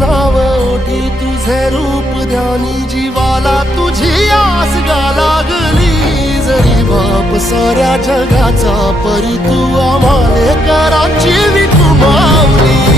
नाव ओठी तुझे रूप ध्यानी जीवाला तुझी आस गा लागली जरी बाप साऱ्या जगाचा परी तू आम्हाले कराची विठू माऊली